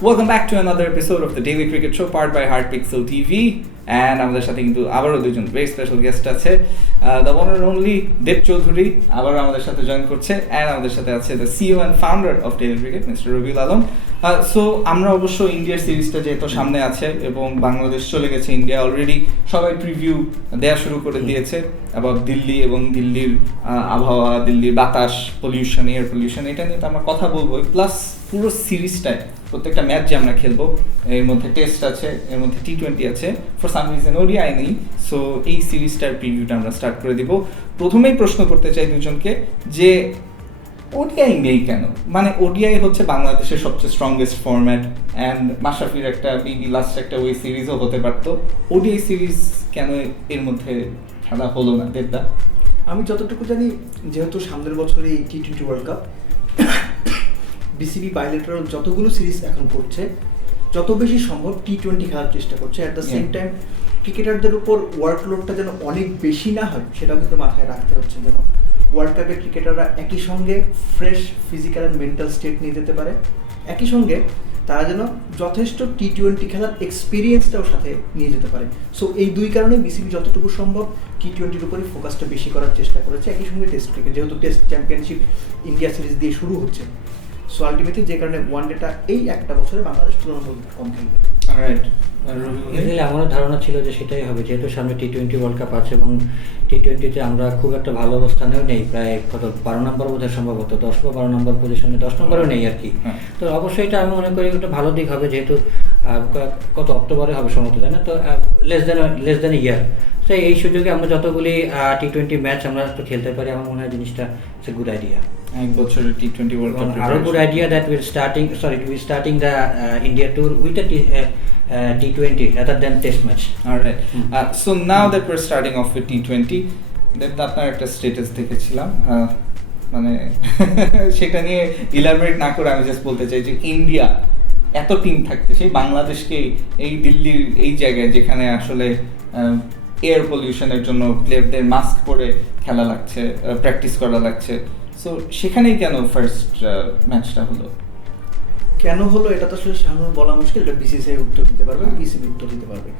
Welcome back to another episode of the Daily Cricket Show, powered by Heartpixel TV. And আমাদের সাথে কিন্তু আবারও দুজন very special guest আছে, the one and only দেব চৌধুরী আবারও আমাদের সাথে জয়েন করছে, and আমাদের সাথে আছে the CEO and founder of Daily Cricket, Mr. Rabiul Alam. So আমরা অবশ্য ইন্ডিয়ার সিরিজটা যেহেতু সামনে আছে এবং বাংলাদেশ চলে গেছে, ইন্ডিয়া অলরেডি সবাই প্রিভিউ দেওয়া শুরু করে দিয়েছে অ্যাবাউট দিল্লি এবং দিল্লির আবহাওয়া, দিল্লির বাতাস, পলিউশন, এয়ার পলিউশন, এটা নিয়ে তো আমরা কথা বলবো। প্লাস পুরো সিরিজটায় প্রত্যেকটা ম্যাচ যে আমরা খেলবো, এর মধ্যে টেস্ট আছে, এর মধ্যে T20 আছে, ফর সাম রিজন ওডিআই নেই। সো এই সিরিজটার প্রিভিউটা আমরা স্টার্ট করে দিব। প্রথমেই প্রশ্ন করতে চাই দুজনকে যে ওডিআই নেই কেন? মানে ওডিআই হচ্ছে বাংলাদেশের সবচেয়ে স্ট্রংগেস্ট ফরম্যাট, অ্যান্ড মাশরাফির একটা বিবি লাস্ট একটা ওই সিরিজও হতে পারতো। ওডিআই সিরিজ কেন এর মধ্যে খেলা হলো না দেবদা? আমি যতটুকু জানি, যেহেতু সামনের বছরই T20 world cup, BCB bilateral যতগুলো সিরিজ এখন করছে যত বেশি সম্ভব T20 খেলার চেষ্টা করছে। অ্যাট দ্য সেম টাইম ক্রিকেটারদের উপর ওয়ার্কলোডটা যেন অনেক বেশি না হয় সেটাও কিন্তু মাথায় রাখতে হচ্ছে, যেন ওয়ার্ল্ড কাপে ক্রিকেটাররা একই সঙ্গে fresh physical and mental state নিয়ে যেতে পারে, একই সঙ্গে তারা যেন যথেষ্ট T20 খেলার এক্সপিরিয়েন্সটাও সাথে নিয়ে যেতে পারে। সো এই দুই কারণে বিসিবি যতটুকু সম্ভব T20-র উপরে ফোকাসটা বেশি করার চেষ্টা করেছে, একই সঙ্গে টেস্ট ক্রিকেট, যেহেতু টেস্ট চ্যাম্পিয়নশিপ ইন্ডিয়া সিরিজ দিয়ে শুরু হচ্ছে। সো আলটিমেটলি যে কারণে ওয়ানডেটা এই একটা বছরে বাংলাদেশ তুলনামূলক কম খেলবে। রাইট, আমারও ধারণা ছিল যে সেটাই হবে, যেহেতু সামনে T20 ওয়ার্ল্ড কাপ আছে এবং T20-তে আমরা খুব একটা ভালো অবস্থানেও নেই, প্রায় কত 12 নম্বর বোধহয় সম্ভবত, 10 বা 12 নম্বর পজিশনে, 10 নম্বরও নেই আর কি। তো অবশ্যই এটা আমি মনে করি একটা ভালো দিক হবে, যেহেতু কত অক্টোবরে হবে সম্ভবত, তাই না? তো লেস দেন ইয়ার। তো এই সুযোগে আমরা যতগুলি T20 ম্যাচ আমরা একটু খেলতে পারি, আমার মনে হয় জিনিসটা ইটস এ গুড আইডিয়া। এক বছরের T20 ওয়ার্ল্ড কাপ আরো good idea that will starting the India tour with T20 rather than test match. All right. So now that we're starting off with T20, দেবদা আপনার একটা status দেখেছিলাম, মানে সেটা নিয়ে ইলাবোরেট না করে আমি জাস্ট বলতে চাই যে ইন্ডিয়া এত টিম থাকতে সেই বাংলাদেশকে এই দিল্লির এই জায়গায় যেখানে আসলে এয়ার পলিউশনের জন্য প্লেয়ারদের মাস্ক পরে খেলা লাগছে, প্র্যাকটিস করা লাগছে, সো সেখানেই কেন ফার্স্ট ম্যাচটা হলো? কেন হলো এটা তো আসলে সাধারণ বলা মুশকিল, এটা বিসিসিআই উত্তর দিতে পারবে, বিসিবি উত্তর দিতে পারবে।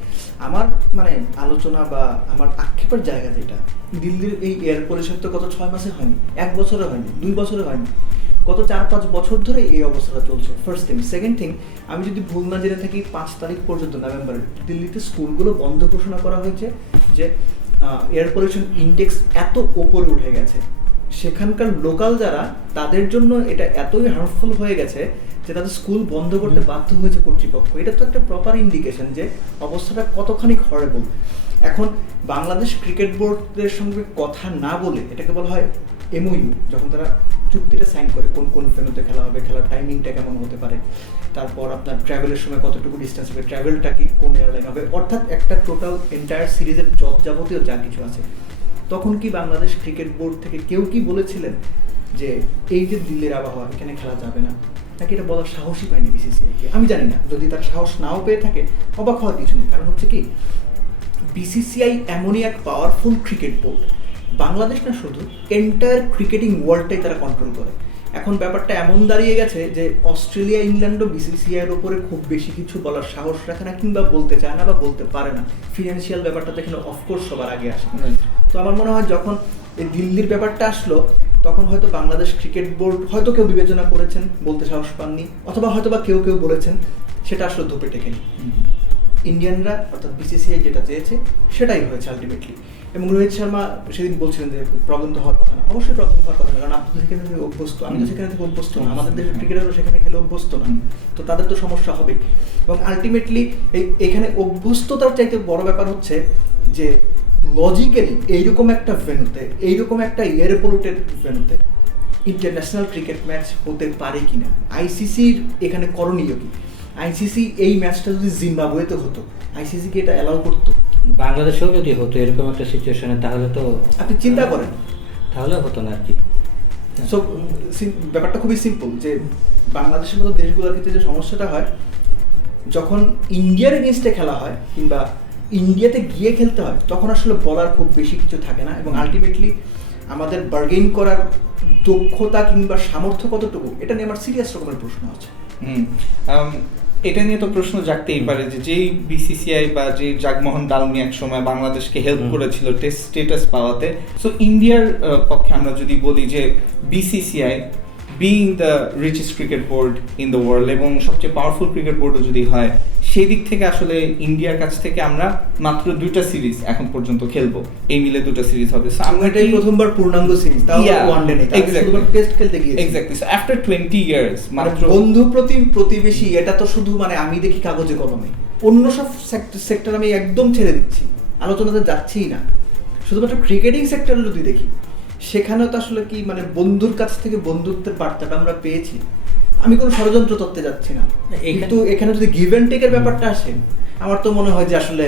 আমার মানে আলোচনা বা আমার আক্ষেপের জায়গা যেটা, দিল্লির এই এয়ার পলিউশন তো গত 6 মাসে হয়নি, 1 বছরে হয়নি, 2 বছরে হয়নি, গত 4-5 বছর ধরে এই অবস্থাটা চলছে। First thing. সেকেন্ড থিং, আমি যদি ভুল না জেনে থাকি 5 তারিখ পর্যন্ত নভেম্বরের দিল্লিতে স্কুলগুলো বন্ধ ঘোষণা করা হয়েছে যে এয়ার পলিউশন ইনডেক্স এত ওপরে উঠে গেছে, সেখানকার লোকাল যারা তাদের জন্য এটা এতই হার্মফুল হয়ে গেছে যে তাদের স্কুল বন্ধ করতে বাধ্য হয়েছে কর্তৃপক্ষ। এটা তো একটা প্রপার ইন্ডিকেশন যে অবস্থাটা কতখানি হরেবল। এখন বাংলাদেশ ক্রিকেট বোর্ডের সঙ্গে কথা না বলে, এটাকে বলা হয় MOU, যখন তারা চুক্তিটা সাইন করে কোন কোন ভেন্যুতে খেলা হবে, খেলার টাইমিংটা কেমন হতে পারে, তারপর আপনার ট্রাভেলের সময় কতটুকু ডিস্টেন্স হবে, ট্রাভেলটা কি কোন এয়ারলাইন হবে, অর্থাৎ একটা টোটাল এন্টায়ার সিরিজের যাবতীয় যা কিছু আছে, তখন কি বাংলাদেশ ক্রিকেট বোর্ড থেকে কেউ কি বলেছিলেন যে এই যে দিল্লির আবহাওয়া এখানে খেলা যাবে না? নাকি এটা বলার সাহসই পায়নি বিসিসিআইকে? আমি জানি না, যদি তার সাহস নাও পেয়ে থাকে অবাক হওয়ার কিছু নেই। কারণ হচ্ছে কি, বিসিসিআই এমনই এক পাওয়ারফুল ক্রিকেট বোর্ড, বাংলাদেশ না শুধু, এন্টায়ার ক্রিকেটিং ওয়ার্ল্ডটাই তারা কন্ট্রোল করে। এখন ব্যাপারটা এমন দাঁড়িয়ে গেছে যে অস্ট্রেলিয়া, ইংল্যান্ডও বিসিসিআইয়ের ওপরে খুব বেশি কিছু বলার সাহস রাখে না, কিংবা বলতে চায় না বা বলতে পারে না। ফিনান্সিয়াল ব্যাপারটা তো এখানে অফকোর্স সবার আগে আসে। তো আমার মনে হয় যখন এই দিল্লির ব্যাপারটা আসলো, তখন হয়তো বাংলাদেশ ক্রিকেট বোর্ড হয়তো কেউ বিবেচনা করেছেন, বলতে সাহস পাননি, অথবা হয়তো বা কেউ বলেছেন, সেটা আসলে ধোপে টেকেনি। ইন্ডিয়ানরা অর্থাৎ বিসিসিআই যেটা চেয়েছে সেটাই হয়েছে আলটিমেটলি। এবং রোহিত শর্মা সেদিন বলছিলেন যে প্রবলেম তো হওয়ার কথা না। অবশ্যই প্রবলেম হওয়ার কথা না, কারণ আপনি তো সেখানে থেকে অভ্যস্ত, আমি তো সেখানে থেকে অভ্যস্ত না, আমাদের দেশের ক্রিকেটারও সেখানে খেলে অভ্যস্ত না, তো তাদের তো সমস্যা হবেই। এবং আলটিমেটলি এখানে অভ্যস্ততার চাইতে বড় ব্যাপার হচ্ছে যে লজিক্যালি এইরকম একটা ভেন্যুতে, এইরকম একটা এয়ার পলিউটেড ভেন্যুতে ইন্টারন্যাশনাল ক্রিকেট ম্যাচ হতে পারে কিনা, আইসিসির এখানে করণীয় কি? আইসিসি এই ম্যাচটা যদি জিম্বাবুয়েতে হতো, আইসিসি কি এটা অ্যালাউ করতো? বাংলাদেশেও যদি হতো এরকম একটা সিচুয়েশনে, তাহলে তো আপনি চিন্তা করেন, তাহলে হতো না আর কি। সো ব্যাপারটা খুবই সিম্পল, যে বাংলাদেশের মতো দেশগুলোর ক্ষেত্রে যে সমস্যাটা হয়, যখন ইন্ডিয়ার এগেনস্টে খেলা হয় কিংবা ইন্ডিয়াতে গিয়ে খেলতে হয়, তখন আসলে বলার খুব বেশি কিছু থাকে না, এবং আলটিমেটলি আমাদের বার্গেইন করার দক্ষতা কিংবা সামর্থ্য কতটুকু, এটা নিয়ে আমার সিরিয়াস রকমের প্রশ্ন আছে। এটা নিয়ে তো প্রশ্ন জাগতেই পারে যে যেই বিসিসিআই বা যে জাগমোহন ডালমি এক সময় বাংলাদেশকে হেল্প করেছিল টেস্ট স্ট্যাটাস পাওয়াতে, সো ইন্ডিয়ার পক্ষে আমরা যদি বলি যে BCCI being the richest cricket board in the world এবং সবচেয়ে পাওয়ারফুল ক্রিকেট বোর্ডও যদি হয়, সেই দিক থেকে আসলে ইন্ডিয়ার কাছ থেকে আমরা মাত্র 2টা সিরিজ এখন পর্যন্ত খেলবো, এই মিলে 2টা সিরিজ হবে। সো আমরা এটাই প্রথমবার পূর্ণাঙ্গ সিরিজ, তাও ওয়ানডে নেই, শুধুমাত্র টেস্ট খেলতে গিয়েছি। এক্স্যাক্টলি, সো আফটার 20 ইয়ার্স মাত্র বন্ধু প্রতিবেশী, এটা তো শুধু মানে আমি দেখি কাগজে কলমে, অন্য সব সেক্টর আমি একদম ছেড়ে দিচ্ছি, আলোচনাতে যাচ্ছিই না। শুধুমাত্র ক্রিকেটিং সেক্টরে যদি দেখি, সেখানেও তো আসলে কি মানে বন্ধুর কাছ থেকে বন্ধুত্বের বার্তাটা আমরা পেয়েছি। আমি কোনো ষড়যন্ত্র তত্ত্বে যাচ্ছি না, কিন্তু এখানে যদি গিভ অ্যান্ড টেকের ব্যাপারটা আসে, আমার তো মনে হয় যে আসলে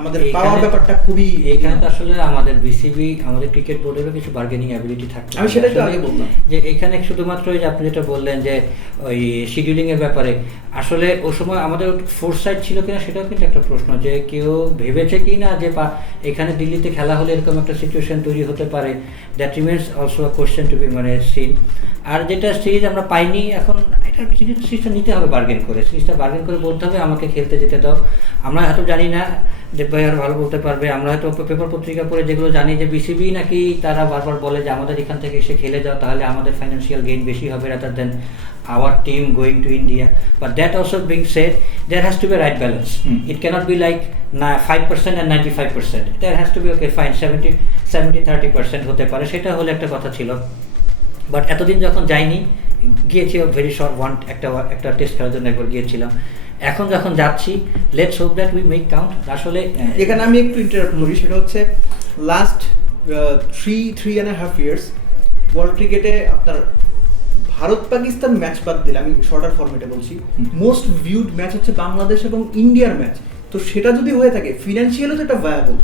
আমাদের পাওয়ার ব্যাপারটা খুবই, এখানে তো আসলে আমাদের বিসিবি, আমাদের ক্রিকেট বোর্ডেরও কিছু বার্গেনিং অ্যাবিলিটি থাকতে আমি সেটাই তো আগে বললাম যে এখানে শুধুমাত্র ওই যে আপনি যেটা বললেন যে ওই শিডিউলিং এর ব্যাপারে, আসলে ওই সময় আমাদের ফোরসাইট ছিল কিনা সেটাও কিন্তু একটা প্রশ্ন, যে কেউ ভেবেছে কি না যে এখানে দিল্লিতে খেলা হলে এরকম একটা সিচুয়েশন তৈরি হতে পারে, that remains also a question to be মানে সিন। আর যেটা সিরিজ আমরা পাইনি, এখন এটা সিরিজটা নিতে হবে বার্গেন করে, সিরিজটা বার্গেন করে বলতে হবে আমাকে খেলতে যেতে দাও। আমরা হয়তো জানি না, দেব ভাই আরও ভালো বলতে পারবে, আমরা হয়তো পেপার পত্রিকা পড়ে যেগুলো জানি যে বিসিবি নাকি তারা বারবার বলে যে আমাদের এখান থেকে এসে খেলে যাও, তাহলে আমাদের ফাইন্যান্সিয়াল গেইন বেশি হবে rather than our team going to India. But that also being said, there has to be a right balance. It cannot be like 5% and 95%. There has to be, okay fine, 70-30% হতে পারে, সেটা হলে একটা কথা ছিল। But এতদিন যখন যাইনি, গিয়েছি ভেরি শর্ট একটা টেস্ট খেলার জন্য একবার গিয়েছিলাম, এখন যখন যাচ্ছি let's hope that we make count. আসলে এখানে আমি একটু ইন্টারাপ্ট করি, সেটা হচ্ছে লাস্ট 3.5 years ওয়ার্ল্ড ক্রিকেটে আপনার ভারত পাকিস্তান ম্যাচ বাদ দিলে, আমি শর্টার ফরম্যাটে বলছি, মোস্ট ভিউড ম্যাচ হচ্ছে বাংলাদেশ এবং ইন্ডিয়ার ম্যাচ। তো সেটা যদি হয়ে থাকে, ফিনান্সিয়ালও তো এটা ভায়াবল।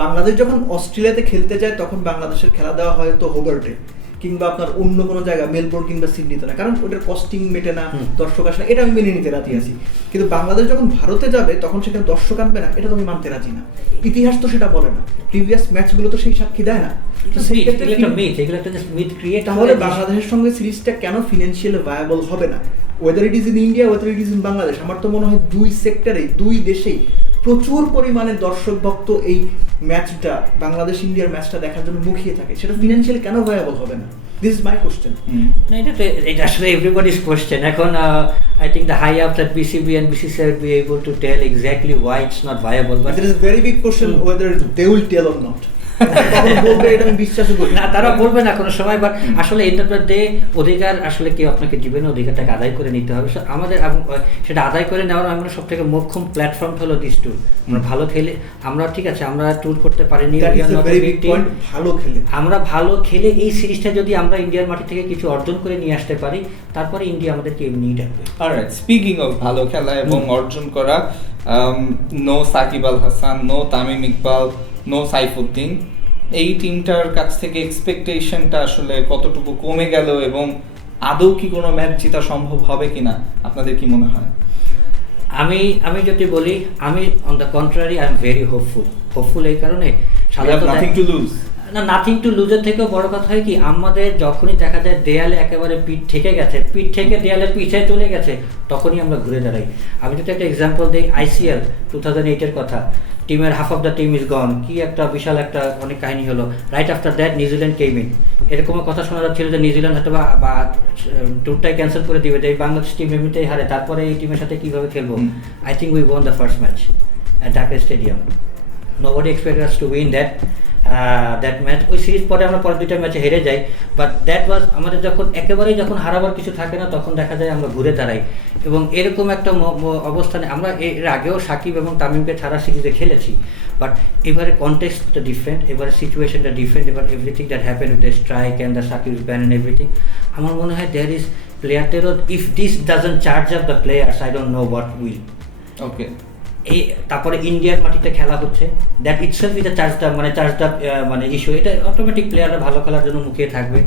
বাংলাদেশ যখন অস্ট্রেলিয়াতে খেলতে যায়, তখন বাংলাদেশের খেলা দেওয়া হয় তো হোবার্টে কিংবা আপনার অন্য কোনো জায়গা মেলবোর্ন কিংবা সিডনিতে না, কারণ ওটার কস্টিং মেটে না, দর্শক আসে না, এটা আমি মেনে নিতে রাজি আছি। কিন্তু বাংলাদেশ যখন ভারতে যাবে, তখন সেখানে দর্শক আনবে না, এটা তো আমি মানতে রাজি না। ইতিহাস তো সেটা বলে না, প্রিভিয়াস ম্যাচগুলো তো সেই সাক্ষী দেয় না। তাহলে বাংলাদেশের সঙ্গে সিরিজটা কেন ফিনান্সিয়াল ভায়াবল হবে না, weather it is in India, weather it is in Bangladesh? আমার তো মনে হয় দুই সেক্টরে, দুই দেশেই প্রচুর পরিমাণে দর্শক ভক্ত এই ম্যাচটা, বাংলাদেশ ইন্ডিয়ার ম্যাচটা দেখার জন্য মুখিয়ে থাকে, সেটা ফিনান্সিয়ালি কেন ভায়াবল হবে না? This is my question. এটা আসলে এভরিবডিজ কোশ্চেন। এখন I think the high ups at BCB and BCCI will be able to tell exactly why it's not viable. But there is a very big question whether they will tell or not. তারা বলবে না কোনো সময়, but আসলে end of the day অধিকার আসলে কেউ আপনাকে দিবে না, অধিকারটাকে আদায় করে নিতে হবে। আমাদের সেটা আদায় করে নেওয়ার আমরা সব থেকে মোক্ষম প্ল্যাটফর্ম হলো দিস ট্যুর। আমরা ভালো খেলে, আমরা ঠিক আছে আমরা ট্যুর করতে পারিনি, আমরা ভালো খেলে এই সিরিজটা যদি আমরা ইন্ডিয়ার মাটি থেকে কিছু অর্জন করে নিয়ে আসতে পারি, তারপরে ইন্ডিয়া আমাদেরকে এমনিই ডাকবে। অলরাইট, স্পিকিং অফ ভালো খেলা এবং অর্জন করা, no Shakib Al Hasan, no Tamim Iqbal, no Saifuddin, এই টিমটার কাছ থেকে এক্সপেকটেশনটা আসলে কতটুকু কমে গেল এবং আদৌ কি কোনো ম্যাচ জেতা সম্ভব হবে কিনা আপনাদের কি মনে হয়? আমি যদি বলি, আমি on the contrary I am very hopeful এই কারণে, নাথিং টু লুজ না, নাথিং টু লুজের থেকেও বড় কথা হয় কি, আমাদের যখনই দেখা যায় দেয়ালে একেবারে পিঠ থেকে গেছে, পিঠ থেকে দেয়ালের পিছিয়ে চলে গেছে, তখনই আমরা ঘুরে দাঁড়াই। আমি যদি একটা এক্সাম্পল দিই, ICL 2008-এর কথা, টিমের half of the team is গন, কি একটা বিশাল একটা অনেক কাহিনী হলো। Right after that New Zealand came in, এরকম কথা শোনা যাচ্ছিল যে নিউজিল্যান্ড হয়তো বা ট্যুরটাই ক্যান্সেল করে দিবে, যে বাংলাদেশ টিম এমনিতেই হারে, তারপরে এই টিমের সাথে কীভাবে খেলবো। I think we want the first match at Dhaka stadium. Nobody expected us to win that match. ওই সিরিজ পরে আমরা পরের দুইটা ম্যাচে হেরে যাই, বাট দ্যাট ওয়াজ আমাদের যখন হারাবার কিছু থাকে না, তখন দেখা যায় আমরা ঘুরে দাঁড়াই। এবং এরকম একটা অবস্থানে আমরা এর আগেও সাকিব এবং তামিমকে ছাড়া সিরিজে খেলেছি, বাট এবারে কনটেক্সটটা ডিফারেন্ট, এবারে সিচুয়েশনটা ডিফারেন্ট, এবার everything that happen with the strike and the Shakib ban and everything, আমার মনে হয় দেয়ার ইজ প্লেয়ারদেরও, if this doesn't charge up the players, I don't know what will. Okay, তারপরে ইন্ডিয়ার মাটিতে খেলা হচ্ছে, that itself is charge the issue. এটা অটোমেটিক প্লেয়াররা ভালো খেলার জন্য মুখিয়ে থাকবে।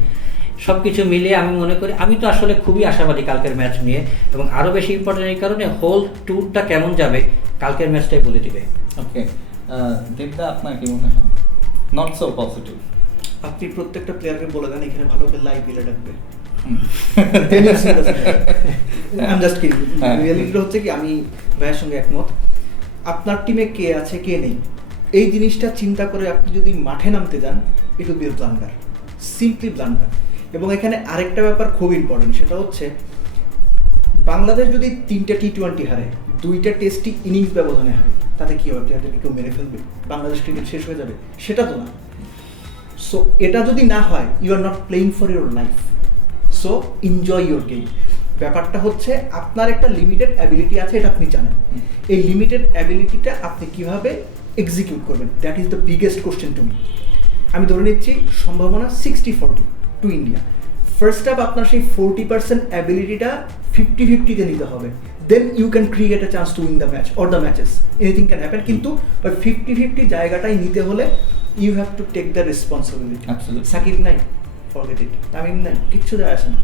সব কিছু মিলিয়ে আমি মনে করি, আমি তো আসলে খুবই আশাবাদী কালকের ম্যাচ নিয়ে, এবং আরও বেশি ইম্পর্টেন্ট এই কারণে হোল ট্যুরটা কেমন যাবে কালকের ম্যাচটাই বলে দিবে। ওকে, দেবদা আপনার কি মনে হয়? Not so positive. আপনি প্রত্যেকটা প্লেয়ারকে বলে দেন এখানে ভালো খেললে IPL ডাকবে। I am just kidding. হ্যাঁ। রিয়েলিটিটা হচ্ছে কি, আমি ভাইয়ের সঙ্গে একমত। আপনার টিমে কে আছে কে নেই এই জিনিসটা চিন্তা করে আপনি যদি মাঠে নামতে যান, it will be blunder, simply blunder. এবং এখানে আরেকটা ব্যাপার খুব ইম্পর্টেন্ট, সেটা হচ্ছে বাংলাদেশ যদি 3টা টি-20 হারে, 2টা টেস্টই ইনিংস ব্যবধানে হারে, তাতে কি হবে? প্লেয়ারদেরকে কেউ মেরে ফেলবে? বাংলাদেশ ক্রিকেট শেষ হয়ে যাবে? সেটা তো না। সো এটা যদি না হয়, you are not playing for your life, so enjoy your game. ব্যাপারটা হচ্ছে আপনার একটা লিমিটেড অ্যাবিলিটি আছে, এটা আপনি জানেন। এই লিমিটেড অ্যাবিলিটিটা আপনি কিভাবে এক্সিকিউট করবেন, that is the biggest question to me. আমি ধরে নিচ্ছি সম্ভাবনা 60-40 টু ইন্ডিয়া। ফার্স্ট আপ আপনার সেই 40% অ্যাবিলিটিটা 50-50-তে নিতে হবে, then you can create a chance to win the match or the matches, anything can happen. কিন্তু ওই 50-50 জায়গাটাই নিতে হলে you have to take the responsibility. Shakib নাই, ফরগেট ইট। তামিম নাই, কিচ্ছু যায় আসে না।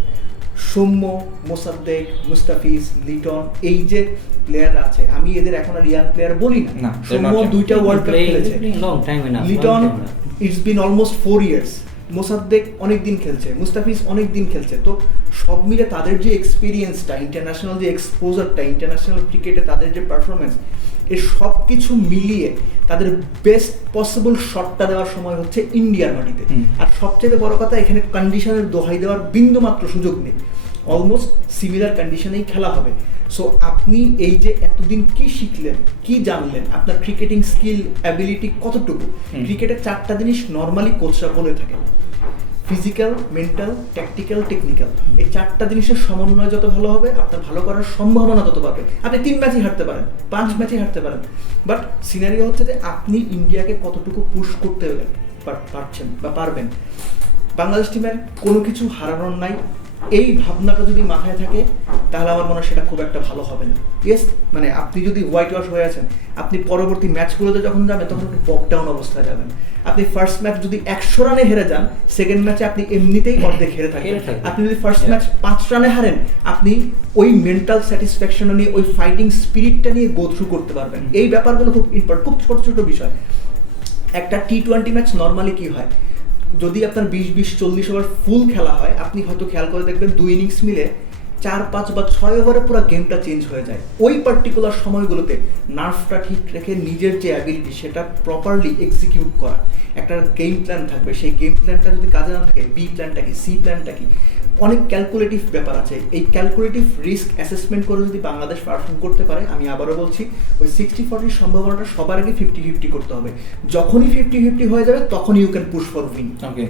সৌম্য, মোসাদ্দেক, মুস্তাফিজ, লিটন, এই যে প্লেয়াররা আছে, আমি এদের এখন আর ইয়াং প্লেয়ার বলি না। না, সৌম্য 2টা ওয়ার্ল্ড কাপ খেলেছে, long time enough. Liton it's been almost 4 years, Mosaddek অনেক দিন খেলছে, মুস্তাফিজ অনেক দিন খেলছে। তো সব মিলে তাদের যে এক্সপিরিয়েন্সটা, ইন্টারন্যাশনাল যে এক্সপোজারটা, ইন্টারন্যাশনাল ক্রিকেটে তাদের যে পারফরমেন্স, এই সব কিছু মিলিয়ে তাদের বেস্ট পসিবল শটটা দেওয়ার সময় হচ্ছে ইন্ডিয়ার মাটিতে। আর সবচেয়ে বড় কথা, এখানে কন্ডিশনের দোহাই দেওয়ার বিন্দুমাত্র সুযোগ নেই, অলমোস্ট সিমিলার কন্ডিশনেই খেলা হবে। সো আপনি এই যে এতদিন কি শিখলেন, কি জানলেন, আপনার ক্রিকেটিং স্কিল অ্যাবিলিটি কতটুকু? ক্রিকেটের 4টা জিনিস নর্মালি কোচরা বলে থাকেন, ফিজিক্যাল, মেন্টাল, ট্যাকটিক্যাল, টেকনিক্যাল। এই 4টা জিনিসের সমন্বয় যত ভালো হবে, আপনার ভালো করার সম্ভাবনা তত পাবে। আপনি 3 ম্যাচই হারতে পারেন, 5 ম্যাচই হারতে পারেন, বাট সিনারিও হচ্ছে যে আপনি ইন্ডিয়াকে কতটুকু পুশ করতে পারছেন বা পারবেন। বাংলাদেশ টিমের কোনো কিছু হারানোর নাই, এই ভাবনাটা যদি মাথায় থাকে, তাহলে আমার মনে হয় সেটা খুব একটা ভালো হবে না। ইয়েস, মানে আপনি যদি হোয়াইট ওয়াশ হয়ে আছেন, আপনি পরবর্তী ম্যাচগুলোতে যখন যাবেন, তখন আপনি বকডাউন অবস্থায় যাবেন। আপনি ফার্স্ট ম্যাচ যদি 100 রানে হেরে যান, সেকেন্ড ম্যাচে আপনি এমনিতেই অর্ধেক হেরে থাকেন। আপনি যদি ফার্স্ট ম্যাচ 5 রানে হারেন, আপনি ওই মেন্টাল স্যাটিসফ্যাকশন নিয়ে, ওই ফাইটিং স্পিরিটটা নিয়ে গো থ্রু করতে পারবেন। এই ব্যাপারগুলো খুব ইম্পর্টেন্ট, খুব ছোট ছোট বিষয়। একটা টি-20 ম্যাচ নর্মালি কি হয়, যদি আপনার 20-40 ওভার ফুল খেলা হয়, আপনি হয়তো খেয়াল করে দেখবেন 2 ইনিংস মিলে 4-5 বা 6 ওভারে পুরো গেমটা চেঞ্জ হয়ে যায়। ওই পার্টিকুলার সময়গুলোতে নার্ভটা ঠিক রেখে নিজের যে অ্যাবিলিটি, সেটা প্রপারলি এক্সিকিউট করা, একটা গেম প্ল্যান থাকবে। সেই গেম প্ল্যানটা যদি কাজে না থাকে, বি প্ল্যানটা কি, সি প্ল্যানটা কি, অনেক ক্যালকুলেটিভ ব্যাপার আছে। এই ক্যালকুলেটিভ রিস্ক অ্যাসেসমেন্ট করে যদি বাংলাদেশ পারফর্ম করতে পারে, আমি আবারও বলছি, ওই 60-40 সম্ভাবনাটা সবার আগে 50-50 করতে হবে। যখনই 50-50 হয়ে যাবে, তখন you can push for win. Okay,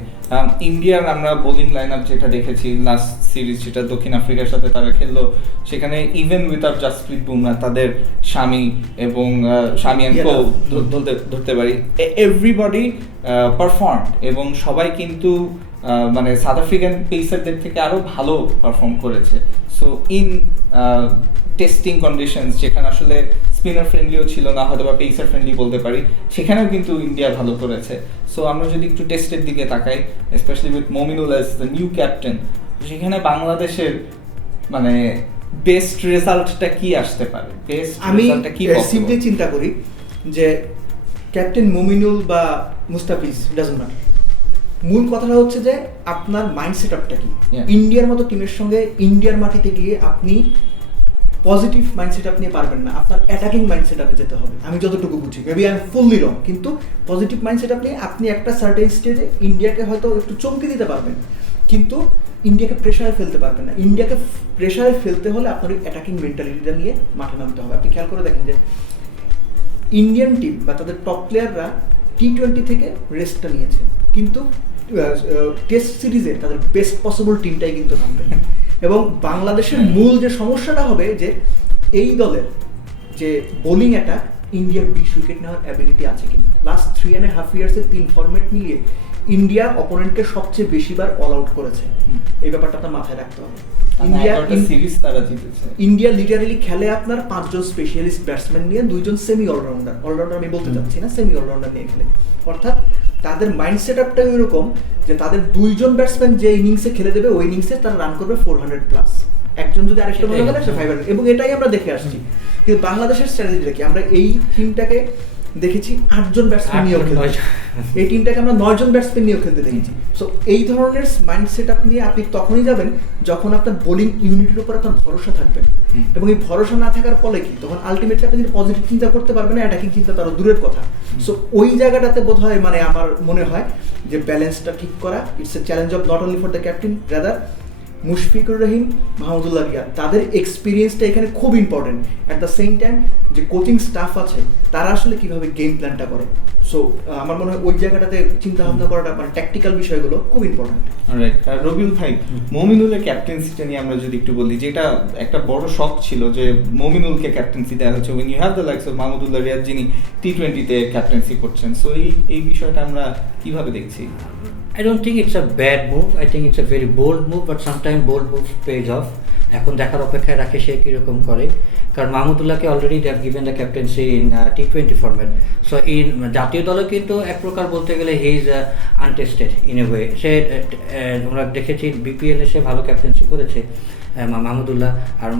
ইন্ডিয়ার আমরা বোলিং লাইন আপ যেটা দেখেছি লাস্ট সিরিজ, যেটা দক্ষিণ আফ্রিকার সাথে তারা খেললো, সেখানে ইভেন উইথআউট জাসপ্রীত বুমরা, তাদের শামি এবং শামি অ্যান্ড কো ধরতে পারি, এভরিবডি পারফর্ম, এবং সবাই কিন্তু মানে সাউথ আফ্রিকান পেসারদের থেকে আরও ভালো পারফর্ম করেছে। সো ইন টেস্টিং কন্ডিশনস, যেখানে আসলে স্পিনার ফ্রেন্ডলিও ছিল না, হয়তো বা পেসার ফ্রেন্ডলি বলতে পারি, সেখানেও কিন্তু ইন্ডিয়া ভালো করেছে। সো আমরা যদি একটু টেস্টের দিকে তাকাই, specially with Mominul as the new captain, সেখানে বাংলাদেশের মানে বেস্ট রেজাল্টটা কি আসতে পারে? বেস্ট রেজাল্টটা কি? আমি সিম্পলি চিন্তা করি যে ক্যাপ্টেন মমিনুল বা মুস্তাফিজ, ডাজন্ট ম্যাটার, মূল কথাটা হচ্ছে যে আপনার মাইন্ড সেট আপটা কি। ইন্ডিয়ার মতো টিমের সঙ্গে ইন্ডিয়ার মাটিতে গিয়ে আপনি পজিটিভ মাইন্ড সেট আপ নিয়ে পারবেন না, আপনার অ্যাটাকিং মাইন্ড সেট আপে যেতে হবে। আমি যতটুকু বুঝি, মেবি আই এম ফুললি রং, কিন্তু পজিটিভ মাইন্ড সেট আপ নিয়ে আপনি একটা সার্টেন স্টেজে ইন্ডিয়াকে হয়তো একটু চমকে দিতে পারবেন, কিন্তু ইন্ডিয়াকে প্রেশারে ফেলতে পারবেন না। ইন্ডিয়াকে প্রেশারে ফেলতে হলে আপনার ওই অ্যাটাকিং মেন্টালিটিটা নিয়ে মাঠে নামতে হবে। আপনি খেয়াল করে দেখেন যে ইন্ডিয়ান টিম বা তাদের টপ প্লেয়াররা টি-20 থেকে রেস্টটা নিয়েছে, কিন্তু টেস্ট সিরিজে তাদের বেস্ট পসিবল টিমটাই কিন্তু নামবে। এবং বাংলাদেশের মূল যে সমস্যাটা হবে যে এই দলের যে বোলিং অ্যাটাক, ইন্ডিয়ার 20 উইকেট নেওয়ার অ্যাবিলিটি আছে কিনা। লাস্ট 3.5 ইয়ার্সে 3 ফরম্যাট মিলিয়ে ইন্ডিয়া অপোনেন্টকে সবচেয়ে বেশিবার অল আউট করেছে। এই ব্যাপারটা আপনার মাথায় রাখতে হবে। ইন্ডিয়া লিটারালি খেলে আপনার 5 জন স্পেশালিস্ট ব্যাটসম্যান নিয়ে, 2 জন সেমি অলরাউন্ডার, অলরাউন্ডার আমি বলতে চাচ্ছি না, সেমি অলরাউন্ডার নিয়ে খেলে। অর্থাৎ তাদের মাইন্ড সেট আপটা এরকম যে তাদের 2 জন ব্যাটসম্যান যে ইনিংসে খেলে দেবে, ওই ইনিংসে তারা রান করবে 400+। একজন যদি আরেকটা বলে গেলে সে 500, এবং এটাই আমরা দেখে আসছি। কিন্তু বাংলাদেশের স্ট্র্যাটেজিটা কি, আমরা এই টিমটাকে দেখেছি 8জন ব্যাটসম্যান নিয়েও খেলতে। 9 জন। এই টিমটাকে আমরা 9জন ব্যাটসম্যান নিয়েও খেলতে দেখেছি। সো এই ধরনের মাইন্ড সেট আপ নিয়ে আপনি তখনই যাবেন যখন আপনার বোলিং ইউনিটের উপর আপনার ভরসা থাকবে, এবং এই ভরসা না থাকার ফলে কি তখন আলটিমেটলি আপনি যদি পজিটিভ চিন্তা করতে পারবেন না, অ্যাটাকিং চিন্তা তারও দূরের কথা। সো ওই জায়গাটাতে বোধ হয় মানে আমার মনে হয় যে ব্যালেন্সটা ঠিক করা it's a challenge of not only for the captain, rather Mushfiqur Rahim, Mahmudullah Riyad, তাদের এক্সপিরিয়েন্সটা এখানে খুব important. At the same time যে কোচিং স্টাফ আছে তারা আসলে কিভাবে গেম প্ল্যানটা করে। সো আমার মনে হয় ওই জায়গাটাতে চিন্তা ভাবনা করাটা মানে ট্যাকটিক্যাল বিষয়গুলো খুব ইম্পর্টেন্ট। রাইট। আর রবিউল ভাই, মমিনুলের ক্যাপ্টেন্সিটা নিয়ে আমরা যদি একটু বলি, যেটা একটা বড় শখ ছিল যে মমিনুলকে ক্যাপ্টেন্সি দেওয়া হচ্ছে, when you have the likes of Mahmudullah Riyad যিনি টি-20-তে ক্যাপ্টেন্সি করছেন, সো এই বিষয়টা আমরা কিভাবে দেখছি? I don't think it's a bad move. I think it's a very bold move, but sometimes bold moves pays off. এখন দেখার অপেক্ষায় রাখে সে কীরকম করে, কারণ মাহমুদুল্লাহকে already they have given the captaincy in টি-20 ফরম্যাট। সো ইন জাতীয় দলে কিন্তু এক প্রকার বলতে গেলে he is untested in a way. সে আমরা দেখেছি বিপিএলে সে ভালো ক্যাপ্টেন্সি করেছে মাহমুদুল্লাহ, আর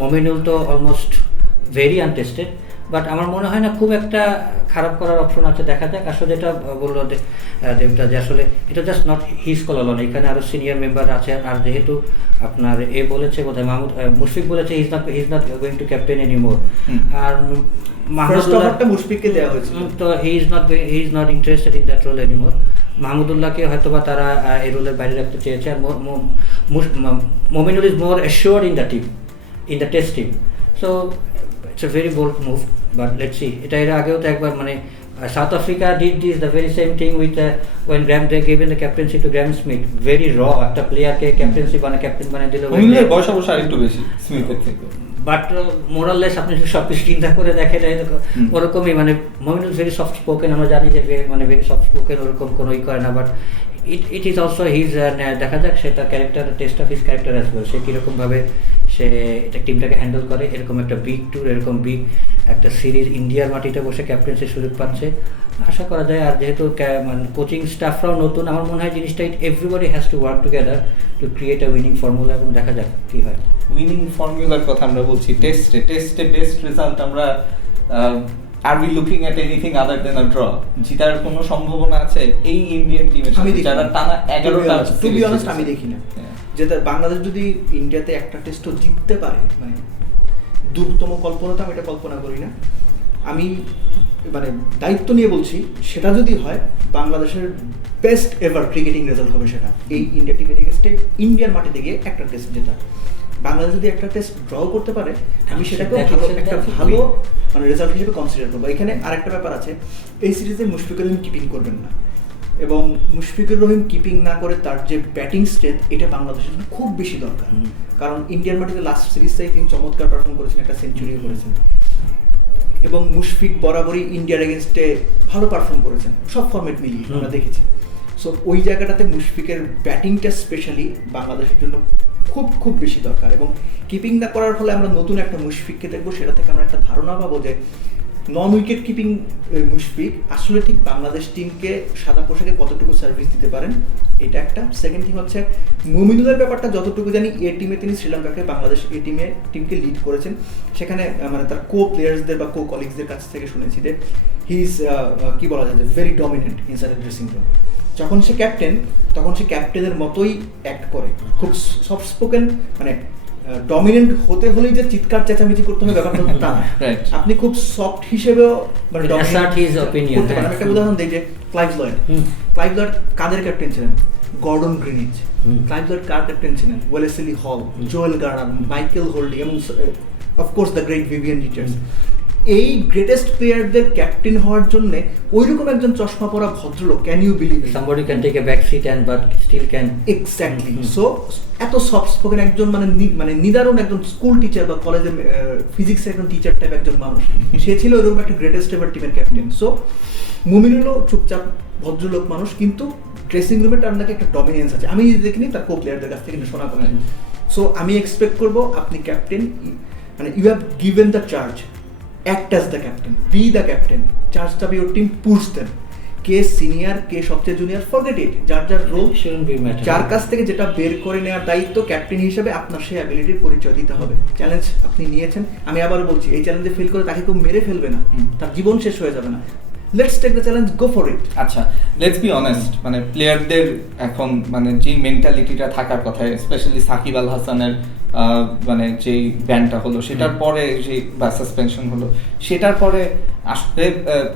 মমিনুল তো অলমোস্ট ভেরি আনটেস্টেড। বাট আমার মনে হয় না খুব একটা খারাপ করার অপশন আছে, দেখা যাক। আসলে যেটা বললো দেবটা যে আসলে এটা just not his call Alan, এখানে আরও সিনিয়র মেম্বার আছে। আর যেহেতু আপনার বলেছে বোধহয় মুশফিক বলেছে he is not going to captain anymore, আর মাহমুদুল্লাহটা মুশফিককে দেওয়া হয়েছে, তো he is not interested in that role anymore. মাহমুদুল্লাহকে হয়তোবা তারা এই রোলের বাইরে রাখতে চেয়েছে, আর Mominul is more assured in the team, in the test team. So it's a very bold move, but let's see. এটা এর আগেও তো একবার মানে south Africa did this the very same thing with when they given the captaincy to Graham Smith, very raw একটা প্লেয়ারকে captaincy captain বানিয়ে দিল। মমিনুলের বয়স অবশ্য আরেকটু বেশি স্মিথের থেকে, বাট মোরাললেস আপনি সব কিছু চিন্তা করে দেখেন ওরকমই, মানে মমিনুল ভেরি সফট স্পোকেন, আমরা জানি যে মানে ভেরি সফট স্পোকেন, ওরকম কোনো করে না। But it is also his, দেখা যাক সে তার character, test of his character as well, সে কীরকমভাবে সে এটা টিমটাকে হ্যান্ডেল করে। এরকম একটা বিগ ট্যুর, এরকম বিগ একটা সিরিজ ইন্ডিয়ার মাটিতে বসে ক্যাপ্টেন্সির সুযোগ পাচ্ছে, আশা করা যায়। আর যেহেতু মানে কোচিং স্টাফরাও নতুন, আমার মনে হয় জিনিসটা everybody has to work together to create a winning formula, এবং দেখা যাক কী হয়। উইনিং ফর্মুলার কথা আমরা বলছি, টেস্টে বেস্ট রেজাল্ট আমরা আর we looking at anything other than a draw? জিতার কোনো সম্ভাবনা আছে এই ইন্ডিয়ান টিমের সাথে যারা টানা 11টা? টু বি অনেস্ট আমি দেখি না। যেটা বাংলাদেশ যদি ইন্ডিয়াতে একটা টেস্টও জিততে পারে, মানে দূরতম কল্পনাতে আমি এটা কল্পনা করি না। আমি মানে দায়িত্ব নিয়ে বলছি, সেটা যদি হয় বাংলাদেশের বেস্ট এভার ক্রিকেটিং রেজাল্ট হবে সেটা, এই ইন্ডিয়া টিমের এগেইনস্টে ইন্ডিয়ার মাটিতে গিয়ে একটা টেস্ট জেতা। বাংলাদেশ যদি একটা টেস্ট ড্র করতে পারে, আমি সেটাকে একটা ভালো মানে রেজাল্ট হিসেবে কনসিডার করবো। এখানে আরেকটা ব্যাপার আছে, এই সিরিজে মুশফিকুর রহিম কিপিং করবেন না, এবং মুশফিকুর রহিম কিপিং না করে তার যে ব্যাটিং স্ট্রেংথ, এটা বাংলাদেশের জন্য খুব বেশি দরকার। কারণ ইন্ডিয়ান মাটিতে লাস্ট সিরিজটাই তিনি চমৎকার পারফর্ম করেছেন, একটা সেঞ্চুরিও করেছেন, এবং মুশফিক বরাবরই ইন্ডিয়ার এগেনস্টে ভালো পারফর্ম করেছেন সব ফর্মেট মিলিয়ে আমরা দেখেছি। সো ওই জায়গাটাতে মুশফিকের ব্যাটিংটা স্পেশালি বাংলাদেশের জন্য খুব খুব বেশি দরকার, এবং কিপিং না করার ফলে আমরা নতুন একটা মুশফিককে দেখবো, সেটা থেকে আমরা একটা ধারণা পাবো যে নন উইকেট কিপিং মুশফিক আসলে ঠিক বাংলাদেশ টিমকে সাদা পোশাকে কতটুকু সার্ভিস দিতে পারেন, এটা একটা। সেকেন্ড থিং হচ্ছে মমিনুলের ব্যাপারটা, যতটুকু জানি এ টিমে তিনি শ্রীলঙ্কাকে বাংলাদেশ টিমকে লিড করেছেন, সেখানে মানে তার কো প্লেয়ার্সদের বা কো কলিগসদের কাছ থেকে শুনেছি যে হি ইজ কি বলা যায় যে very dominant inside dressing room. যখন সে ক্যাপ্টেন, তখন সে ক্যাপ্টেনের মতোই অ্যাক্ট করে, খুব সফট স্পোকেন, মানে ডমিনেন্ট হতে হলেই যে চিৎকার চেঁচামেচি করতে হবে ব্যাপারটা তা না, আপনি খুব সফট হিসেবেও মানে করতে পারেন। একটা উদাহরণ দিই যে ক্লাইভ লয়েড কাদের ক্যাপ্টেন ছিলেন? Gordon Greenidge. ক্লাইভ লয়েড কার ক্যাপ্টেন ছিলেন? Wesley Hall, Joel Garner, Michael Holding, এবং of course the great Vivian Richards. এই গ্রেটেস্ট প্লেয়ারদের ক্যাপ্টেন হওয়ার জন্য ওইরকম একজন চশমা পরা ভদ্রলোক, can you believe somebody can take a back seat and but still can exactly. So এত সফট স্পোকেন একজন মানে নিদারুণ একজন স্কুল টিচার বা কলেজে ফিজিক্সের একজন টিচার টাইপ একজন মানুষ, সে ছিল ওইরকম একটা গ্রেটেস্ট এভার টিমের ক্যাপ্টেন। সো মুমিনুলও চুপচাপ ভদ্রলোক মানুষ, কিন্তু ড্রেসিং রুমে তার নাকি একটা ডমিনেন্স আছে, আমি দেখিনি তার কো প্লেয়ারদের কাছ থেকে শোনা করে। সো আমি এক্সপেক্ট করবো আপনি ক্যাপ্টেন, মানে you have given the charge, act as the captain, be the captain, charge up your team, push them. কে সিনিয়র কে সবচেয়ে জুনিয়র ফরগেট ইট, যার যার রোল, Shouldn't be matter. যার কাছ থেকে যেটা বের করে নেওয়ার দায়িত্ব ক্যাপ্টেন হিসেবে আপনার সেই অ্যাবিলিটির পরিচয় দিতে হবে। চ্যালেঞ্জ আপনি নিয়েছেন, আমি আবারও বলছি এই চ্যালেঞ্জে ফেল করে তাকে কেউ মেরে ফেলবে না, তার জীবন শেষ হয়ে যাবে না। Let's take the challenge, go for it. আচ্ছা, লেটস বি অনেস্ট, মানে প্লেয়ারদের এখন মানে যে মেন্টালিটিটা থাকার কথা, স্পেশালি সাকিব আল হাসানের মানে যেই ব্যানটা হলো সেটার পরে যে বা সাসপেনশন হলো সেটার পরে আসলে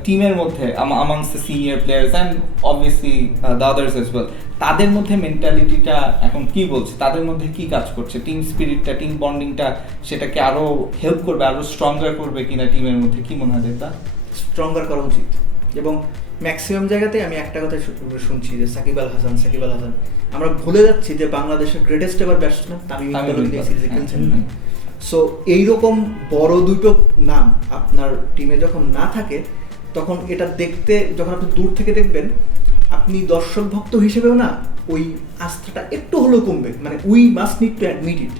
টিমের মধ্যে amongst the senior players and obviously the others as well, তাদের মধ্যে মেন্টালিটিটা এখন কি বলছে, তাদের মধ্যে কি কাজ করছে, টিম স্পিরিটটা, টিম বন্ডিংটা সেটাকে আরো হেল্প করবে, আরো স্ট্রঙ্গার করবে কিনা টিমের মধ্যে, কি মনে হয় এটা? স্ট্রঙ্গার করা উচিত। এবং ম্যাক্সিমাম জায়গাতে আমি একটা কথা শুনছি যে সাকিব আল হাসান, আমরা ভুলে যাচ্ছি যে বাংলাদেশের greatest ever batsman Tamim Iqbal সিরিজে খেলছেন। সো এইরকম বড় দুটো নাম আপনার টিমে যখন না থাকে তখন এটা দেখতে, যখন আপনি দূর থেকে দেখবেন, আপনি দর্শক ভক্ত হিসেবেও না ওই আস্থাটা একটু হলেও কমবে। মানে we must need to admit it.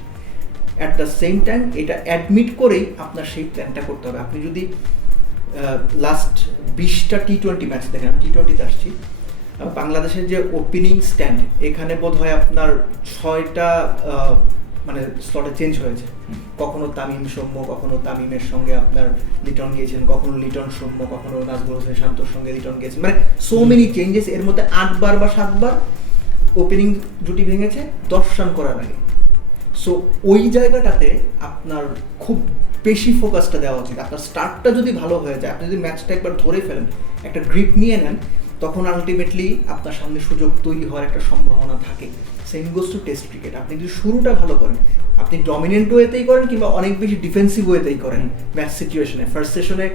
At the same time এটা অ্যাডমিট করেই আপনার সেই প্ল্যানটা করতে হবে। আপনি যদি লাস্ট 20টা টি-20 ম্যাচ দেখেন, আমি টি-20তে আসছি, বাংলাদেশের যে ওপেনিং স্ট্যান্ড এখানে বোধ হয় আপনার 6টা মানে স্লটে চেঞ্জ হয়েছে। কখনো তামিম সৌম্য, কখনো তামিমের সঙ্গে আপনার লিটন গিয়েছেন, কখনো লিটন সৌম্য, কখনো নাজমুল হোসেন শান্তর সঙ্গে লিটন গিয়েছেন, মানে সো মেনি চেঞ্জেস। এর মধ্যে 8 বার বা 7 বার ওপেনিং জুটি ভেঙেছে 10 রান করার আগে। সো ওই জায়গাটাতে আপনার খুব বেশি ফোকাসটা দেওয়া উচিত। আপনার স্টার্টটা যদি ভালো হয়ে যায়, আপনি যদি ম্যাচটা একবার ধরে ফেলেন, একটা গ্রিপ নিয়ে নেন, তখন আলটিমেটলি আপনার সামনে সুযোগ তৈরি হওয়ার একটা সম্ভাবনা থাকে। Same goes to test cricket. আপনি যদি শুরুটা ভালো করেন, আপনি ডমিনেন্ট ওয়েতেই করেন কিংবা অনেক বেশি ডিফেন্সিভ ওয়েতেই করেন ম্যাচ সিচুয়েশনে, ফার্স্ট সেশনে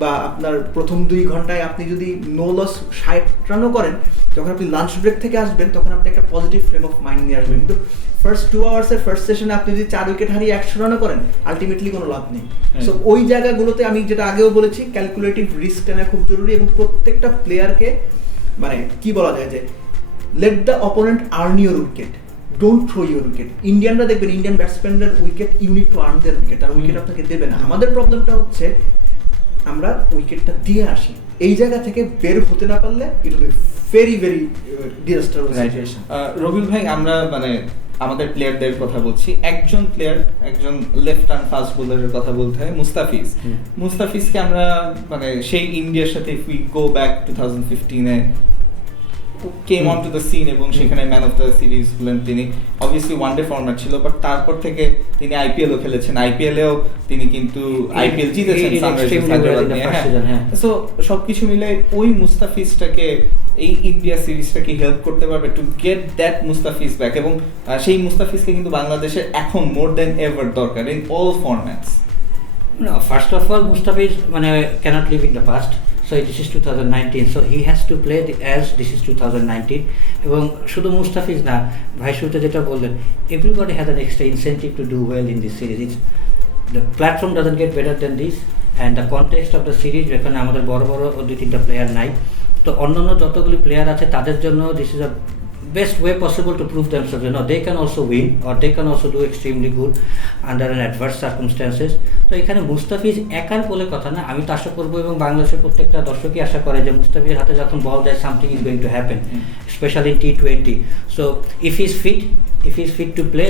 বা আপনার প্রথম 2 ঘন্টায় আপনি যদি নো লস 60 রানও করেন, যখন আপনি লাঞ্চ ব্রেক থেকে আসবেন তখন আপনি একটা পজিটিভ ফ্রেম অফ মাইন্ড নিয়ে আসবেন। কিন্তু ফার্স্ট 2 আওয়ার্সের ফার্স্ট সেশনে আপনি যদি 4 উইকেট হারিয়ে 100 রানও করেন, আলটিমেটলি কোনো লাভ নেই। সো ওই জায়গাগুলোতে আমি যেটা আগেও বলেছি, ক্যালকুলেটিভ রিস্ক নেওয়া খুব জরুরি। এবং প্রত্যেকটা প্লেয়ারকে মানে কি বলা যায় যে let the opponent earn your wicket, don't throw your wicket. ইন্ডিয়ানরা দেখবেন, ইন্ডিয়ান ব্যাটসম্যানদের wicket unit to earn their wicket, আর উইকেট আপনাকে দেবে না। আমাদের প্রবলেমটা হচ্ছে আমরা উইকেটটা দিয়ে আসি, এই জায়গা থেকে বের হতে না পারলে it will be very very disastrous situation. Rabiul ভাই, আমরা মানে আমাদের প্লেয়ারদের কথা বলছি, একজন প্লেয়ার, একজন লেফট আর্ম ফাস্ট বোলারের কথা বলতে হয়, মুস্তাফিজকে আমরা মানে সেই ইন্ডিয়ার সাথে ইফ উই গো ব্যাক 2015-এ came on to the scene এবং সেখানে ম্যান অফ দ্য সিরিজ হলেন তিনি। অবভিয়াসলি ওয়ানডে ফরম্যাট ছিল, বাট তারপর থেকে তিনি আইপিএলও খেলেছেন, আইপিএলেও তিনি কিন্তু আইপিএল জিতেছেন সানরাইজার্স হায়দ্রাবাদ নিয়ে। সো সবকিছু মিলে ওই মুস্তাফিজটাকে, এই ইন্ডিয়া সিরিজটাকে হেল্প করতে পারবে to get that Mustafiz back. এবং সেই মুস্তাফিজকে কিন্তু বাংলাদেশের এখন মোর দ্যান এভার দরকার in all formats. First of all, Mustafiz cannot live in the past. So this is 2019, so he has to play as this is 2019. এবং শুধু মুস্তাফিজ না, ভাই শুরুতে যেটা বললেন, everybody has an extra incentive to do well in this series. The platform doesn't get better than this, and the context of the series, এখানে আমাদের বড় বড় 2-3টা প্লেয়ার নাই, তো অন্যান্য যতগুলি প্লেয়ার আছে তাদের জন্য this is a best way possible to prove themselves. You know, they can also win or they can also do extremely good under an adverse circumstances. তো এখানে মুস্তাফিজ একার বলে কথা না, আমি তো আশা করবো এবং বাংলাদেশের প্রত্যেকটা দর্শকই আশা করে যে মুস্তাফিজের হাতে যখন বল দেয়, something is going to happen, specially in টি-20। So if is fit to play,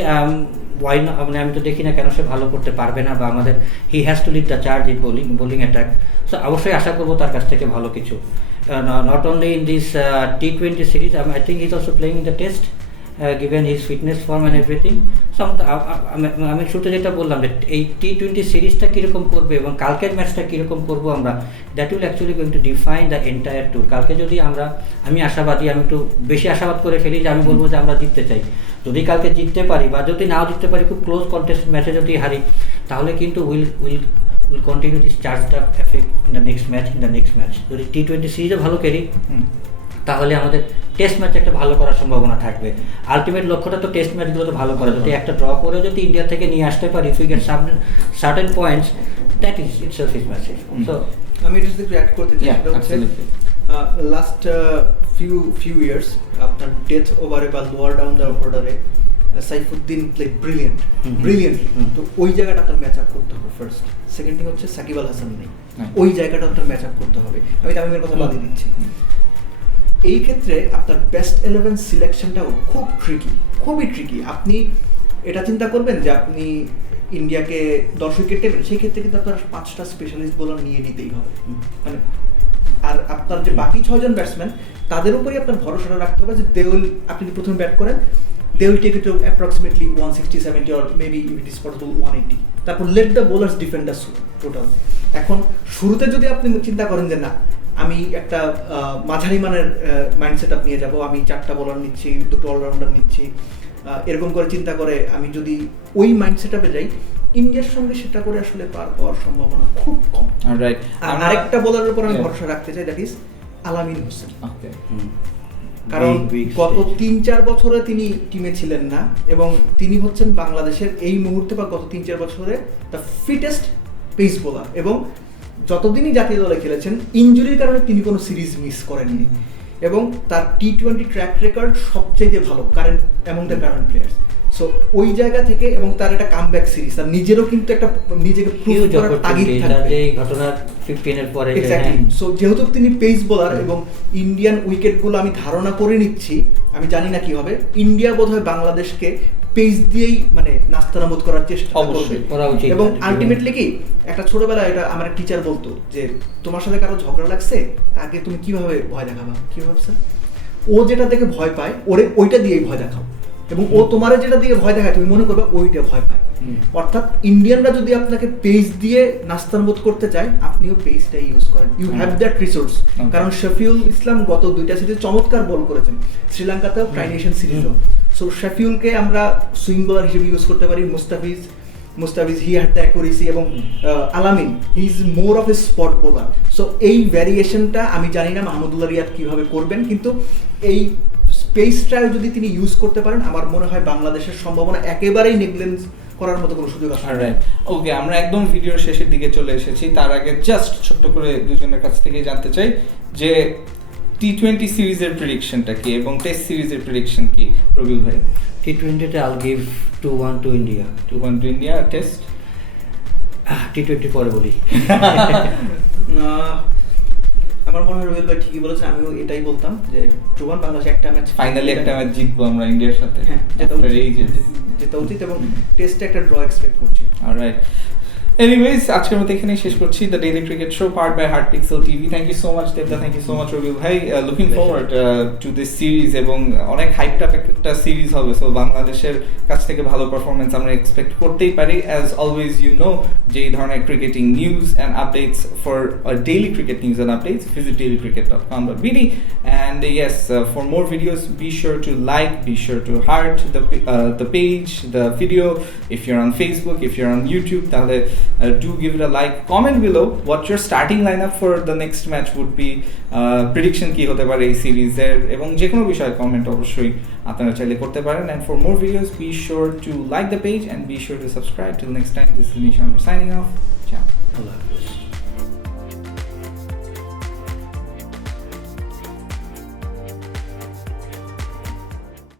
why না, মানে আমি তো দেখি না কেন সে ভালো করতে পারবে না, বা আমাদের he has to lead the charge in bowling attack. So অবশ্যই আশা করবো তার কাছ থেকে ভালো কিছু, not only in this T20 series. I think he's also playing in the test, given his fitness form and everything. So আমি শুরুতে যেটা বললাম যে এই টি-20 সিরিজটা কীরকম করবে এবং কালকের ম্যাচটা কীরকম করবো আমরা, that will actually going to define the entire tour. কালকে যদি আমি আশাবাদী, আমি একটু বেশি আশাবাদ করে ফেলি যে আমি বলবো যে আমরা জিততে চাই। যদি কালকে জিততে পারি বা যদি নাও জিততে পারি, খুব ক্লোজ কন্টেস্ট ম্যাচে যদি হারি, তাহলে কিন্তু will continue this charged up effect in the next match. যদি টি-20 সিরিজে ভালো খেলি, তাহলে আমাদের টেস্ট ম্যাচ একটা ভালো করার সম্ভাবনা থাকবে। আলটিমেট লক্ষ্যটা তো টেস্ট ম্যাচগুলোতে ভালো করা। যদি একটা ড্র করে যদি ইন্ডিয়া থেকে নিয়ে আসতে পারি, if we get certain points, that is itself is massive. So আমি এটা যদি অ্যাড করতে চাই, সেটা হচ্ছে লাস্ট ফিউ ইয়ার্স আপনার ডেথ ওভারে বা লোয়ার ডাউন দ্য অর্ডারে সাইফুদ্দিন প্লে ব্রিলিয়েন্টলি। তো ওই জায়গাটা আপনার ম্যাচ আপ করতে হবে ফার্স্ট। সেকেন্ড থিং হচ্ছে সাকিব আল হাসান নেই, ওই জায়গাটা আপনার ম্যাচ আপ করতে হবে। আমি তামিমের কথা বাদই দিচ্ছি। এই ক্ষেত্রে আপনার বেস্ট 11 সিলেকশনটাও খুবই ট্রিকি। আপনি এটা চিন্তা করবেন যে আপনি ইন্ডিয়াকে 10 উইকেট নেবেন, সেই ক্ষেত্রে কিন্তু আপনার 5টা স্পেশালিস্ট বোলার নিয়ে নিতেই হবে। মানে আর আপনার যে বাকি 6 জন ব্যাটসম্যান তাদের উপরই আপনার ভরসাটা রাখতে হবে যে আপনি যদি প্রথমে ব্যাট করেন, they will take it to approximately 160, 70 or maybe if it is possible 180. তারপর let the bowlers defend the total. এখন শুরুতে যদি আপনি চিন্তা করেন যে না, আমি একটা মাঝারি মানের মাইন্ডসেট আপ নিয়ে যাব, আমি 4টা বোলার নিচ্ছি, 2টো অলরাউন্ডার নিচ্ছি, এরকম করে চিন্তা করে আমি যদি ওই মাইন্ডসেট আপে যাই, ইন্ডিয়ার সঙ্গে সেটা করে আসলে পার পাওয়ার সম্ভাবনা খুব কম। রাইট। আরেকটা বোলারের উপর আমি ভরসা রাখতে চাই, দ্যাট ইজ আলামিন হোসেন। ওকে। কারণ গত 3-4 বছরে তিনি টিমে ছিলেন না, এবং তিনি হচ্ছেন বাংলাদেশের এই মুহূর্তে বা গত 3-4 বছরে দ্য ফিটেস্ট পেস বোলার, এবং যতদিনই জাতীয় দলে খেলেছেন ইনজুরির কারণে তিনি কোনো সিরিজ মিস করেননি, এবং তার টি-20 ট্র্যাক রেকর্ড সবচেয়ে ভালো among the current players. So ওই জায়গা থেকে, এবং তার একটা কামব্যাক সিরিজ, তার নিজেরও কিন্তু একটা নিজেকে প্রুভ করার তাগিদ থাকবে এই ঘটনা 15 এর পরে। এক্স্যাক্টলি। সো যেহেতু তিনি পেস বোলার এবং ইন্ডিয়ান উইকেটগুলো আমি ধারণা করে নিচ্ছি, আমি জানি না কি হবে, ইন্ডিয়া বোধহয় বাংলাদেশকে পেস দিয়েই মানে নাস্তানাবুদ করার চেষ্টা করবে। এবং আলটিমেটলি কি, একটা ছোটবেলায় এটা আমার টিচার বলতো যে তোমার সাথে কারো ঝগড়া লাগছে, তাকে তুমি কিভাবে ভয় দেখাবা, কিভাবে স্যার, ও যেটা দেখে ভয় পায় ওইটা দিয়েই ভয় দেখাও, এবং ও তোমার যেটা দিয়ে ভয় দেখায় তুমি মনে করবে ওইটা ভয় পায়। অর্থাৎ ইন্ডিয়ানরা যদি আপনাকে পেস দিয়ে নাস্তানাবুদ করতে চায়, আপনিও পেসটাই ইউজ করেন, ইউ হ্যাভ দ্যাট রিসোর্স। কারণ শফিউল ইসলাম গত 2টা সিরিজে চমৎকার বল করেছেন, শ্রীলঙ্কাতেও ট্রাইনেশন সিরিজও। সো শফিউলকে আমরা সুইং বোলার হিসেবে ইউজ করতে পারি, Mustafiz he had the accuracy, এবং আলামিন he is more of A spot bowler. So এই ভ্যারিয়েশনটা আমি জানি না মাহমুদুল্লাহ রিয়াদ কিভাবে করবেন, কিন্তু এই স্পেসটাও যদি তিনি ইউজ করতে পারেন, আমার মনে হয় বাংলাদেশের সম্ভাবনা একেবারেই নেগলেন্স করার মতো কোনো সুযোগ আসবে। রাইট। ওকে, আমরা একদম ভিডিওর শেষের দিকে চলে এসেছি। তার আগে জাস্ট ছোট্ট করে দুজনের কাছ থেকে জানতে চাই যে টি-20 সিরিজের প্রেডিকশনটা কি এবং টেস্ট সিরিজের প্রেডিকশন কি রবিউল ভাই? টি-20তে I'll give 2-1 to India. 2-1 to India. Test টি-20 পরে বলি। আমার মনে হয় রবিউল ভাই ঠিকই বলেছেন, আমিও এটাই বলতাম যে 2-1 বাংলাদেশ একটা ম্যাচ ফাইনালি একটা ম্যাচ জিতবো আমরা ইন্ডিয়ার সাথে। হ্যাঁ, যেটা উচিত, এবং টেস্টে একটা ড্র এক্সপেক্ট করছি। অলরাইট। Anyways, আজকের মতো এখানেই শেষ করছি the daily cricket show powered by heart pixel TV. Thank you so much দেবদা, thank you so much Robiul ভাই। Looking forward to this series, এবং অনেক হাইপড আপ একটা সিরিজ হবে। সো বাংলাদেশের কাছ থেকে ভালো পারফরমেন্স আমরা এক্সপেক্ট করতেই পারি। অ্যাজ অলওয়েজ ইউ নো যে এই ধরনের cricketing news and updates for daily cricket news and updates visit dailycricket.com.bd, and yes, for more videos be sure to like, be sure to heart the page, the video. If you're on Facebook, if you're on YouTube, তাহলে do give it a like, comment below what your starting lineup for the next match would be, prediction কি হতে পারে এই সিরিজের, এবং যে কোনো বিষয়ে কমেন্ট অবশ্যই আপনারা চাইলে করতে পারেন। And for more videos be sure to like the page and be sure to subscribe. Till next time, this is Nishan signing off. Ciao. আল্লাহ হাফেজ।